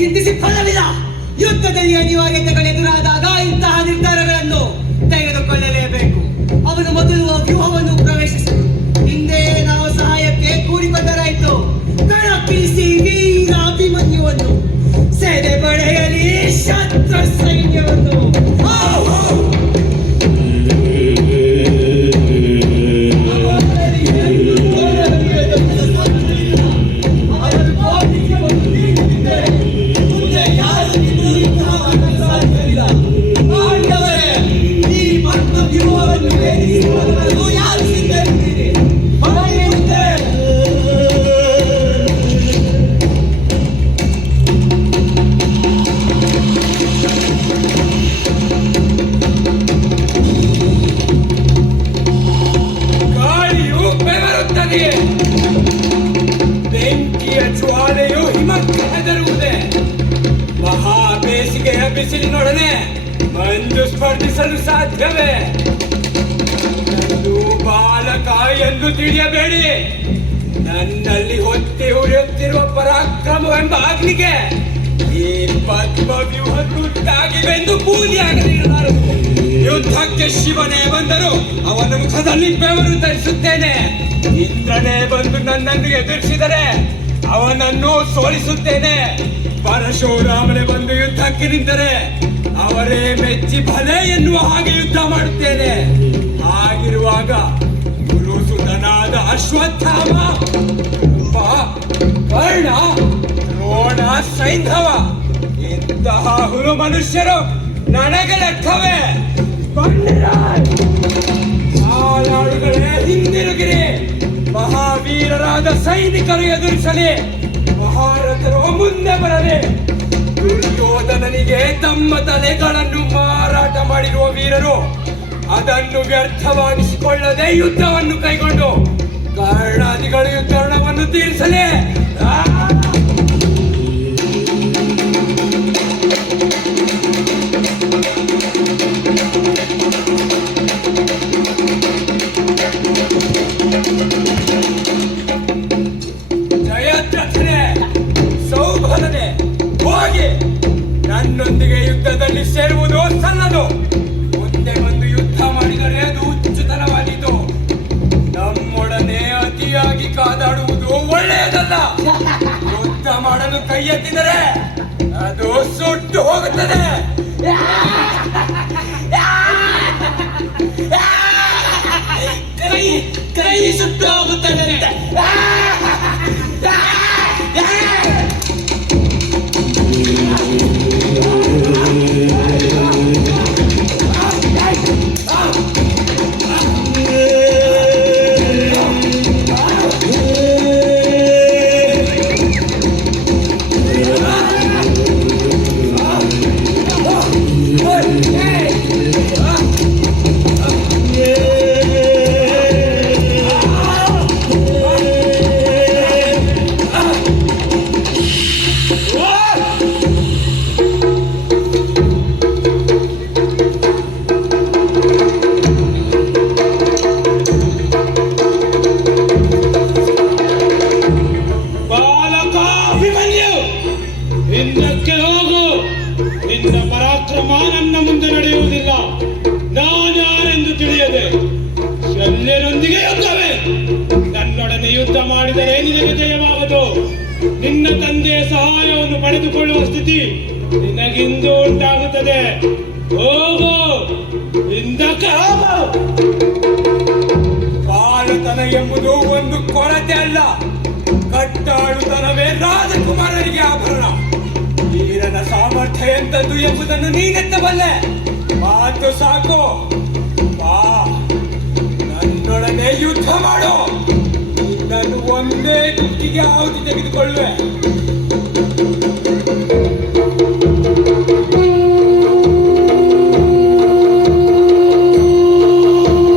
ಚಿಂತಿಸಿ ಫಲವಿಲ್ಲ. ಯುದ್ಧದಲ್ಲಿ ಅನಿವಾರ್ಯತೆಗಳು ಎದುರಾದಾಗ ಇಂತಹ ನಿರ್ಧಾರಗಳನ್ನು ತೆಗೆದುಕೊಳ್ಳಲೇಬೇಕು. ಅವನು ಮೊದಲು ವ್ಯೂಹವನ್ನು ಪ್ರವೇಶಿಸಲು ಹಿಂದೆ ನಾವು ಸಹಾಯಕ್ಕೆ ಕೂಡಿಬಂದರಾಯಿತು. ಕಣಕ್ಕಿಳಿಸಿ ವೀರ ಅಭಿಮನ್ಯುವನ್ನು, ಸೆದೆ ಬಳೆಯಲಿ ಶತ್ರು ಸೈನ್ಯವನ್ನು. ಬೆಂಕಿಯ ಜ್ವಾಲೆಯು ಹಿಮಕ್ಕೆ ಹೆದರುವುದೇ. ಮಹಾ ಬೇಸಿಗೆಯ ಬಿಸಿಲಿನೊಡನೆ ಮಂಜು ಸ್ಪರ್ಧಿಸಲು ಸಾಧ್ಯವೇ? ನಂದು ಬಾಲಕ ಎಂದು ತಿಳಿಯಬೇಡಿ. ನನ್ನಲ್ಲಿ ಹೊತ್ತಿ ಉರಿಯುತ್ತಿರುವ ಪರಾಕ್ರಮವೆಂಬ ಅಗ್ನಿಗೆ ಈ ಪದ್ಮ ವ್ಯೂಹ ತುತ್ತಾಗಿವೆಂದು ಬೂದಿಯಾಗದಿರಲಾರದು. ಯುದ್ಧಕ್ಕೆ ಶಿವನೇ ಬಂದರೂ ಅವನ ಮುಖದಲ್ಲಿ ಬೆವರು ಧರಿಸುತ್ತೇನೆ. ಇಂದ್ರನೇ ಬಂದು ನನ್ನನ್ನು ಎದುರಿಸಿದರೆ ಅವನನ್ನು ಸೋಲಿಸುತ್ತೇನೆ. ಪರಶುರಾಮನೇ ಬಂದು ಯುದ್ಧಕ್ಕೆ ನಿಂತರೆ ಅವರೇ ಮೆಚ್ಚಿ ಭಲೆ ಎನ್ನುವ ಹಾಗೆ ಯುದ್ಧ ಮಾಡುತ್ತೇನೆ. ಹಾಗಿರುವಾಗ ಗುರುಸುತನಾದ ಅಶ್ವತ್ಥಾಮ, ಕರ್ಣ, ದ್ರೋಣ, ಸೈಂಧವ ಇಂತಹ ಹುಲು ಮನುಷ್ಯರು ನನಗೆ ಲೆಕ್ಕವೇ? ಆಲಾಳುಗಳೇ ಹಿಂದಿರುಗಿರಿ. ಮಹಾವೀರರಾದ ಸೈನಿಕರು ಎದುರಿಸಲಿ, ಮಹಾರಥರು ಮುಂದೆ ಬರಲಿ. ದುರ್ಯೋಧನನಿಗೆ ತಮ್ಮ ತಲೆಗಳನ್ನು ಮಾರಾಟ ಮಾಡಿರುವ ವೀರರು ಅದನ್ನು ವ್ಯರ್ಥವಾಗಿಸಿಕೊಳ್ಳದೆ ಯುದ್ಧವನ್ನು ಕೈಗೊಂಡು ಕರ್ಣಾದಿಗಳು ಯುದ್ಧವನ್ನು ತೀರಿಸಲಿ. ಜಯದ್ರಥನೇ, ಸೌಭಲನೆ, ಹೋಗಿ ನನ್ನೊಂದಿಗೆ ಯುದ್ಧದಲ್ಲಿ ಸೇರುವುದು ಸಲ್ಲದು. ಮುಂದೆ ಬಂದು ಯುದ್ಧ ಮಾಡಿದರೆ ಅದು ಹುಚ್ಚುತನವಾದೀತು. ನಮ್ಮೊಡನೆ ಅತಿಯಾಗಿ ಕಾದಾಡುವುದು ಒಳ್ಳೆಯದಲ್ಲ. ಯುದ್ಧ ಮಾಡಲು ಕೈ ಎತ್ತಿದರೆ ಅದು ಸುಟ್ಟು ಹೋಗುತ್ತದೆ. ಕೈ ಸುಟ್ಟು ಹೋಗುತ್ತದೆ. ಹಿಂದಕ್ಕೆ ಹೋಗು. ನಿನ್ನ ಪರಾಕ್ರಮ ನನ್ನ ಮುಂದೆ ನಡೆಯುವುದಿಲ್ಲ. ನಾನ್ಯಾರೆಂದು ತಿಳಿಯದೆ ಶಲ್ಯನೊಂದಿಗೆ ಯುದ್ಧವೇ. ನನ್ನೊಡನೆ ಯುದ್ಧ ಮಾಡಿದರೆ ನಿನಗೆ ಜಯವಾಗದು. ನಿನ್ನ ತಂದೆಯ ಸಹಾಯವನ್ನು ಪಡೆದುಕೊಳ್ಳುವ ಸ್ಥಿತಿ ನಿನಗಿಂದು ಉಂಟಾಗುತ್ತದೆ. ಹೋಗು, ಹಿಂದಕ್ಕೆ ಹೋಗು. ಬಾಲತನ ಎಂಬುದು ಒಂದು ಕೊರತೆ ಅಲ್ಲ, ಕಟ್ಟಾಳುತನವೇ ರಾಜಕುಮಾರರಿಗೆ ಆಭರಣ. ವೀರನ ಸಾಮರ್ಥ್ಯ ಎಂತದ್ದು ಎಂಬುದನ್ನು ನೀನೆತ್ತಬಲ್ಲೆ. ಮಾತು ಸಾಕು, ಬಾ ನನ್ನೊಡನೆ ಯುದ್ಧ ಮಾಡು. ನಿನ್ನನ್ನು ಒಂದೇ ಗುಟ್ಟಿಗೆ ಆಹುತಿ ತೆಗೆದುಕೊಳ್ಳುವೆ.